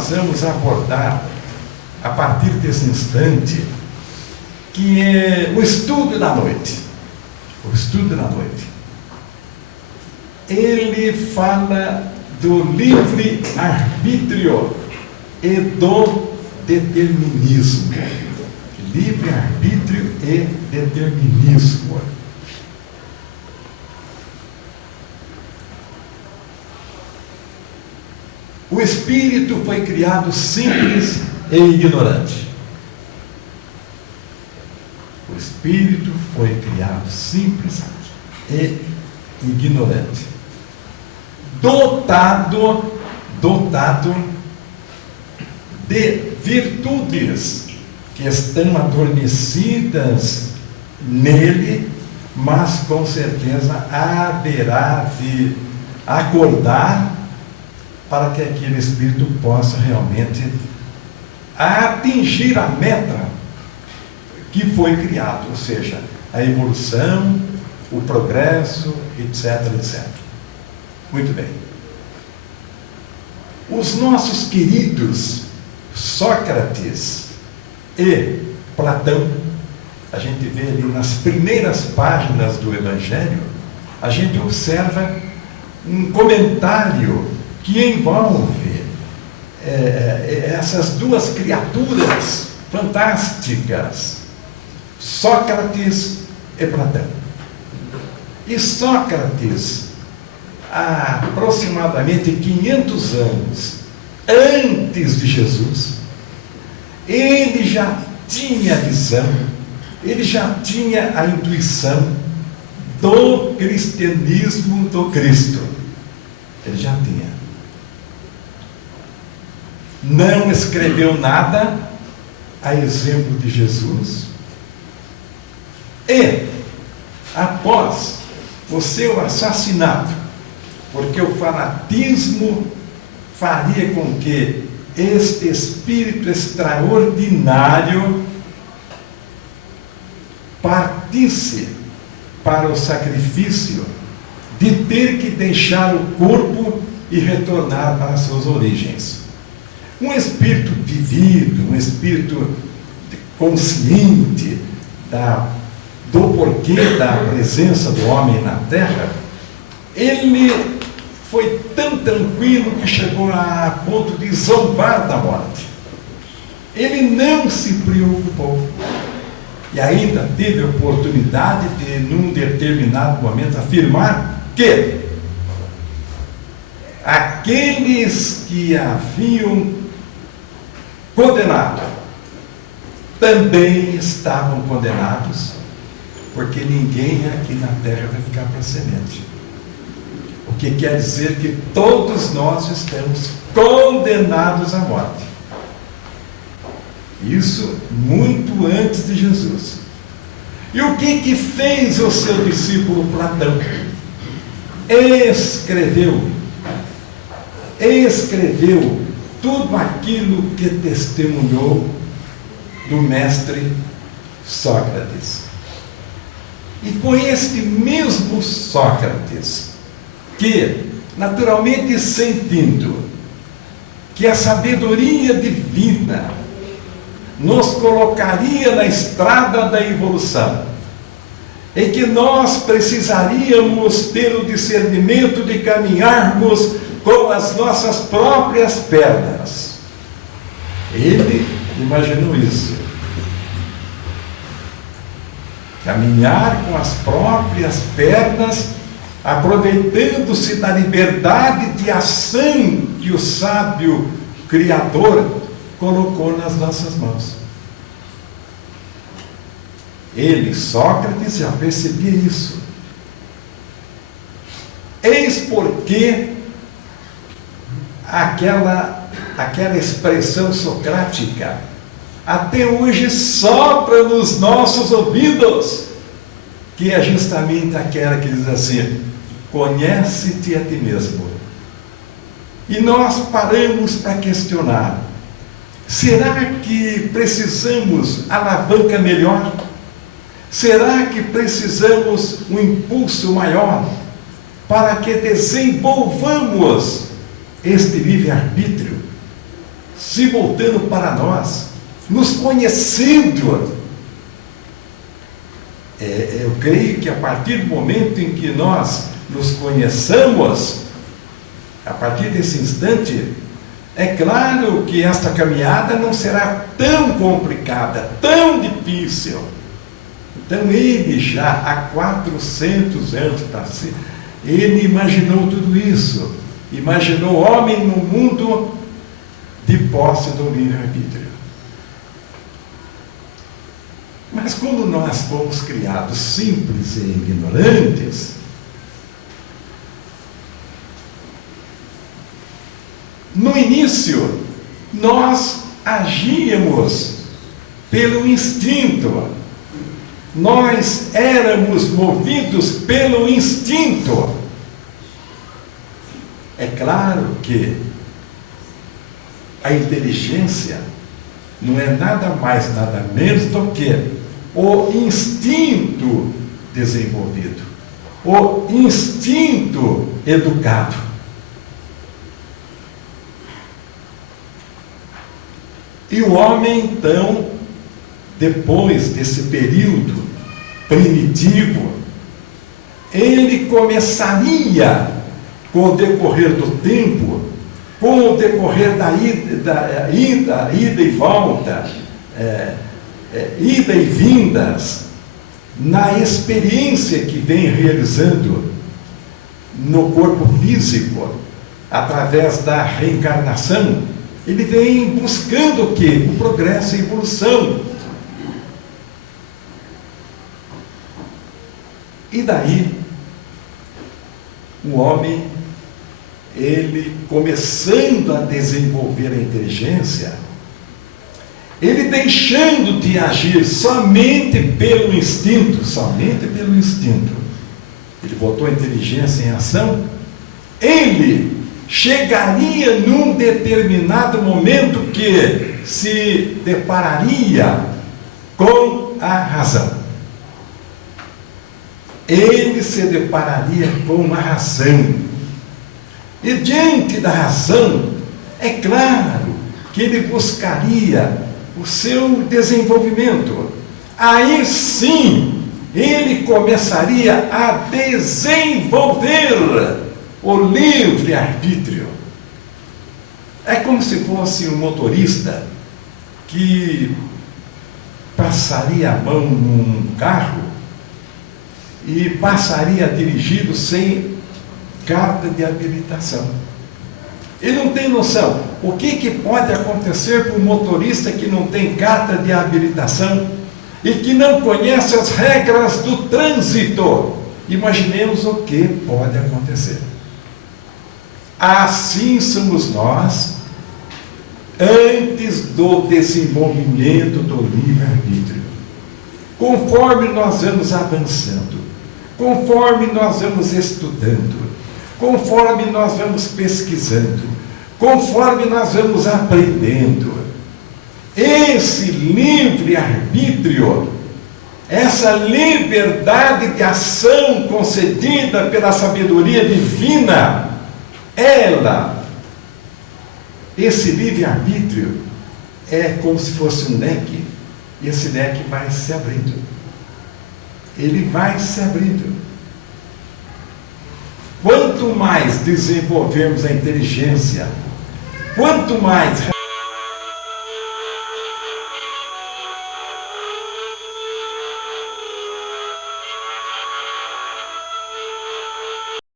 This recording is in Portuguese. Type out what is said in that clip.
nós vamos abordar, a partir desse instante, que é o estudo da noite. O estudo da noite. Ele fala do livre-arbítrio e do determinismo. Livre-arbítrio e determinismo. O espírito foi criado simples e ignorante. O espírito foi criado simples e ignorante. Dotado de virtudes que estão adormecidas nele, mas com certeza haverá de acordar para que aquele espírito possa realmente atingir a meta que foi criado, ou seja, a evolução, o progresso, etc, etc. Muito bem. Os nossos queridos Sócrates e Platão, a gente vê ali nas primeiras páginas do Evangelho, a gente observa um comentário que envolve essas duas criaturas fantásticas, Sócrates e Platão. E Sócrates, há aproximadamente 500 anos antes de Jesus, ele já tinha a visão, ele já tinha a intuição do cristianismo do Cristo. Ele já tinha. Não escreveu nada a exemplo de Jesus. E, após o seu assassinato, porque o fanatismo faria com que este espírito extraordinário partisse para o sacrifício de ter que deixar o corpo e retornar para as suas origens. Um espírito vivido, um espírito consciente do porquê da presença do homem na Terra, ele foi tão tranquilo que chegou a ponto de zombar da morte. Ele não se preocupou. E ainda teve a oportunidade de, num determinado momento, afirmar que aqueles que haviam condenado também estavam condenados, porque ninguém aqui na terra vai ficar para semente. O que quer dizer que todos nós estamos condenados à morte. Isso muito antes de Jesus. E o que fez o seu discípulo Platão? Escreveu tudo aquilo que testemunhou do mestre Sócrates. E foi este mesmo Sócrates que, naturalmente sentindo que a sabedoria divina nos colocaria na estrada da evolução, e que nós precisaríamos ter o discernimento de caminharmos com as nossas próprias pernas. Ele imaginou isso. Caminhar com as próprias pernas, aproveitando-se da liberdade de ação que o sábio Criador colocou nas nossas mãos. Ele, Sócrates, já percebia isso. Eis porque aquela expressão socrática até hoje sopra nos nossos ouvidos, que é justamente aquela que diz assim: conhece-te a ti mesmo. E nós paramos para questionar: será que precisamos alavanca melhor? Será que precisamos um impulso maior para que desenvolvamos este livre-arbítrio? se voltando para nós, nos conhecendo. Eu creio que a partir do momento em que nós nos conheçamos, a partir desse instante, é claro que esta caminhada não será tão complicada, tão difícil. Então ele já há 400 anos, ele imaginou tudo isso. Imaginou o homem no mundo de posse do livre-arbítrio. Mas quando nós fomos criados simples e ignorantes, no início nós agíamos pelo instinto, nós éramos movidos pelo instinto. É claro que a inteligência não é nada mais, nada menos do que o instinto desenvolvido, o instinto educado. E o homem, então, depois desse período primitivo, ele começaria, com o decorrer do tempo, com o decorrer da ida e volta, ida e vindas, na experiência que vem realizando no corpo físico, através da reencarnação, ele vem buscando o quê? O progresso e a evolução. E daí, o homem, ele começando a desenvolver a inteligência, ele deixando de agir somente pelo instinto, ele botou a inteligência em ação, ele chegaria num determinado momento que se depararia com a razão. Ele se depararia com a razão. E diante da razão, é claro que ele buscaria o seu desenvolvimento. Aí sim, ele começaria a desenvolver o livre-arbítrio. É como se fosse um motorista que passaria a mão num carro e passaria dirigido sem carta de habilitação. Ele não tem noção. O que pode acontecer para um motorista que não tem carta de habilitação e que não conhece as regras do trânsito? Imaginemos o que pode acontecer. Assim somos nós, antes do desenvolvimento do livre-arbítrio. Conforme nós vamos avançando, conforme nós vamos estudando, conforme nós vamos pesquisando, conforme nós vamos aprendendo, esse livre-arbítrio, essa liberdade de ação concedida pela sabedoria divina, esse livre-arbítrio é como se fosse um leque, e esse leque vai se abrindo. Ele vai se abrindo. Quanto mais desenvolvermos a inteligência, quanto mais